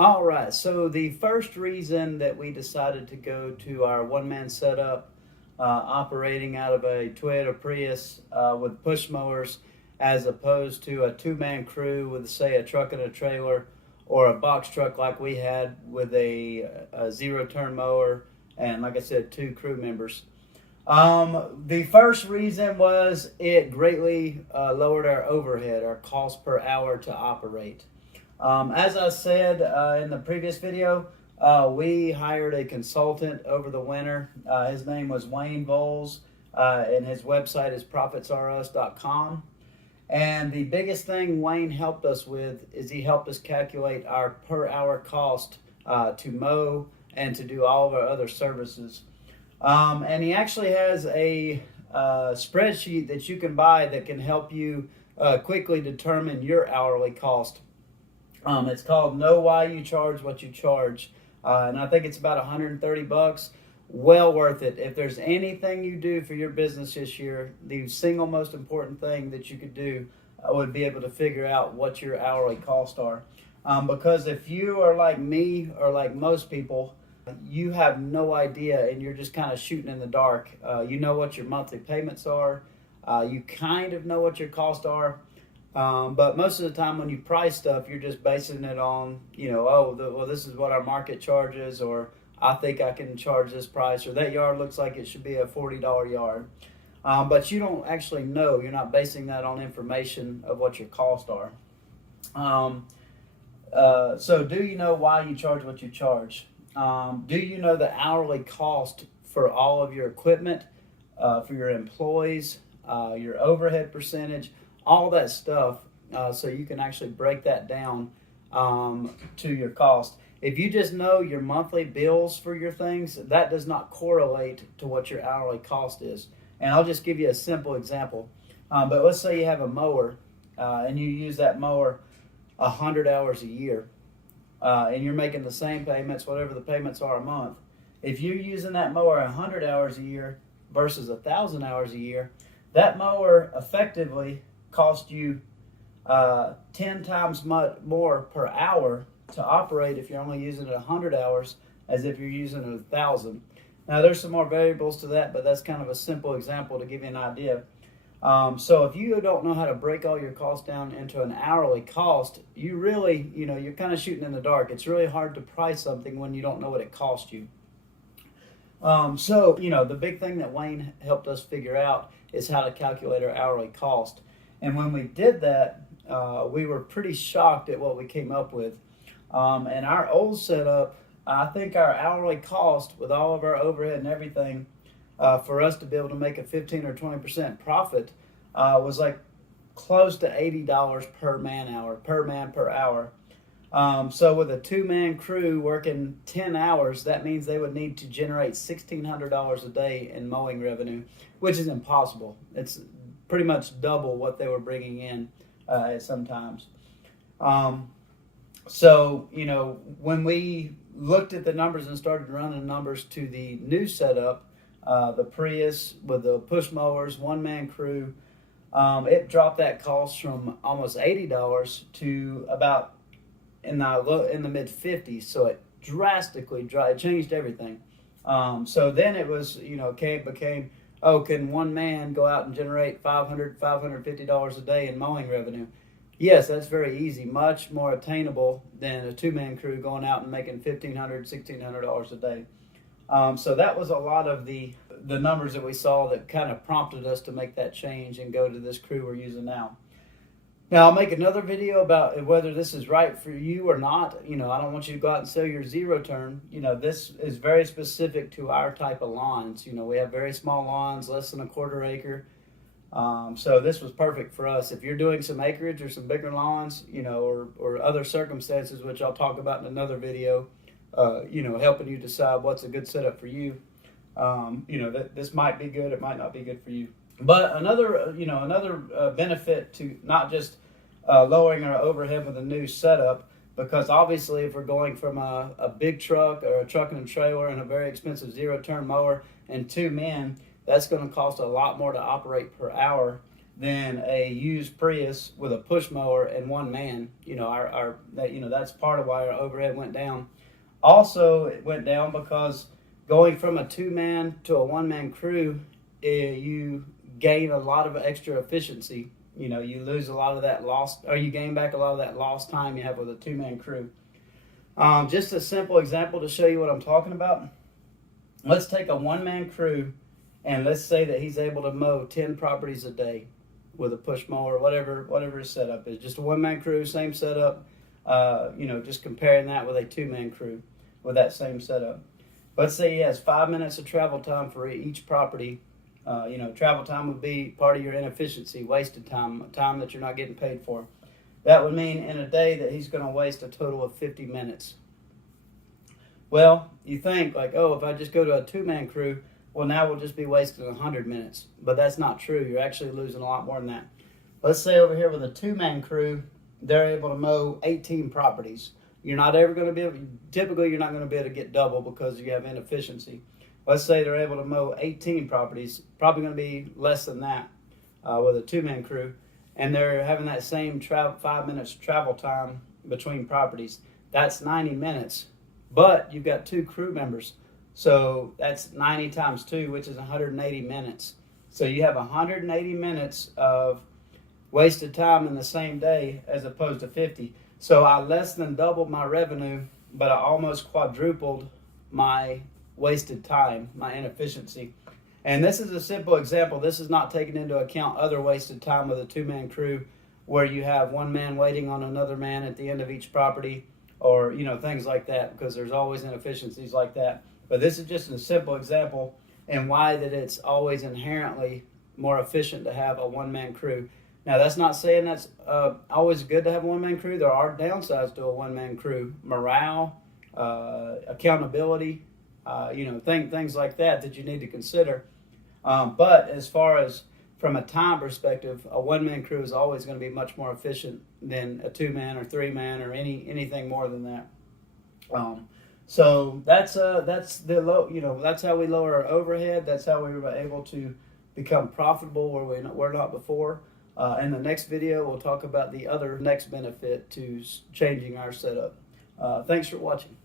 All right, so the first reason that we decided to go to our one-man setup, operating out of a Toyota Prius with push mowers, as opposed to a two-man crew with, say, a truck and a trailer, or a box truck like we had with a zero-turn mower, and like I said, two crew members. The first reason was it greatly lowered our overhead, our cost per hour to operate. As I said in the previous video, we hired a consultant over the winter. His name was Wayne Voles, and his website is profitsrus.com. And the biggest thing Wayne helped us with is he helped us calculate our per hour cost to mow and to do all of our other services. And he actually has a spreadsheet that you can buy that can help you quickly determine your hourly cost. It's called Know Why You Charge What You Charge, and I think it's about $130. Well worth it. If there's anything you do for your business this year, the single most important thing that you could do would be able to figure out what your hourly costs are. Because if you are like me or like most people, you have no idea and you're just kind of shooting in the dark. You know what your monthly payments are. You kind of know what your costs are. But most of the time when you price stuff, you're just basing it on, well, this is what our market charges, or I think I can charge this price, or that yard looks like it should be a $40 yard. But you don't actually know. You're not basing that on information of what your costs are. So do you know why you charge what you charge? Do you know the hourly cost for all of your equipment, for your employees, your overhead percentage, all that stuff, so you can actually break that down to your cost. If you just know your monthly bills for your things, that does not correlate to what your hourly cost is. And I'll just give you a simple example. But let's say you have a mower and you use that mower 100 hours a year, and you're making the same payments, whatever the payments are a month. If you're using that mower 100 hours a year versus 1,000 hours a year, that mower effectively cost you 10 times much more per hour to operate if you're only using it 100 hours as if you're using it 1,000. Now there's some more variables to that, but that's kind of a simple example to give you an idea. So if you don't know how to break all your costs down into an hourly cost, you really, you're kind of shooting in the dark. It's really hard to price something when you don't know what it costs you. The big thing that Wayne helped us figure out is how to calculate our hourly cost. And when we did that, we were pretty shocked at what we came up with. And our old setup, I think our hourly cost with all of our overhead and everything, for us to be able to make a 15 or 20% profit, was like close to $80 per man per hour. So with a two-man crew working 10 hours, that means they would need to generate $1,600 a day in mowing revenue, which is impossible. It's pretty much double what they were bringing in sometimes. When we looked at the numbers and started running numbers to the new setup, the Prius with the push mowers, one-man crew, it dropped that cost from almost $80 to about in the mid 50s. So it drastically changed everything. So then it was, became, can one man go out and generate $550 a day in mowing revenue? Yes, that's very easy, much more attainable than a two-man crew going out and making $1,500, $1,600 a day. So that was a lot of the numbers that we saw that kind of prompted us to make that change and go to this crew we're using now. Now, I'll make another video about whether this is right for you or not. I don't want you to go out and sell your zero turn. This is very specific to our type of lawns. We have very small lawns, less than a quarter acre. So this was perfect for us. If you're doing some acreage or some bigger lawns, or other circumstances, which I'll talk about in another video, helping you decide what's a good setup for you. This might be good, it might not be good for you. But another benefit to not just lowering our overhead with a new setup, because obviously if we're going from a big truck or a truck and a trailer and a very expensive zero-turn mower and two men, that's going to cost a lot more to operate per hour than a used Prius with a push mower and one man. That's part of why our overhead went down. Also, it went down because going from a 2-man to a 1-man crew, you gain a lot of extra efficiency. You lose a lot of that lost, or you gain back a lot of that lost time you have with a 2-man crew. Just a simple example to show you what I'm talking about. Let's take a 1-man crew, and let's say that he's able to mow 10 properties a day with a push mower, whatever his setup is. Just a 1-man crew, same setup. Just comparing that with a 2-man crew with that same setup. Let's say he has 5 minutes of travel time for each property. Travel time would be part of your inefficiency, wasted time that you're not getting paid for. That would mean in a day that he's going to waste a total of 50 minutes. Well, you think like, oh, if I just go to a 2-man crew, well, now we'll just be wasting 100 minutes. But that's not true. You're actually losing a lot more than that. Let's say over here with a 2-man crew, they're able to mow 18 properties. You're not ever going to be able, typically you're not going to be able to get double because you have inefficiency. Let's say they're able to mow 18 properties, probably going to be less than that with a 2-man crew, and they're having that same 5 minutes travel time between properties. That's 90 minutes, but you've got 2 crew members, so that's 90 times 2, which is 180 minutes. So you have 180 minutes of wasted time in the same day as opposed to 50. So I less than doubled my revenue, but I almost quadrupled my wasted time, my inefficiency. And this is a simple example. This is not taking into account other wasted time with a 2-man crew where you have one man waiting on another man at the end of each property, or things like that, because there's always inefficiencies like that. But this is just a simple example and why that it's always inherently more efficient to have a 1-man crew. Now, that's not saying that's always good to have a 1-man crew. There are downsides to a 1-man crew. Morale, accountability, things like that you need to consider. But as far as from a time perspective, a 1-man crew is always going to be much more efficient than a 2-man or 3-man or anything more than that. So that's the low. That's how we lower our overhead. That's how we were able to become profitable where we were not before. In the next video, we'll talk about the other next benefit to changing our setup. Thanks for watching.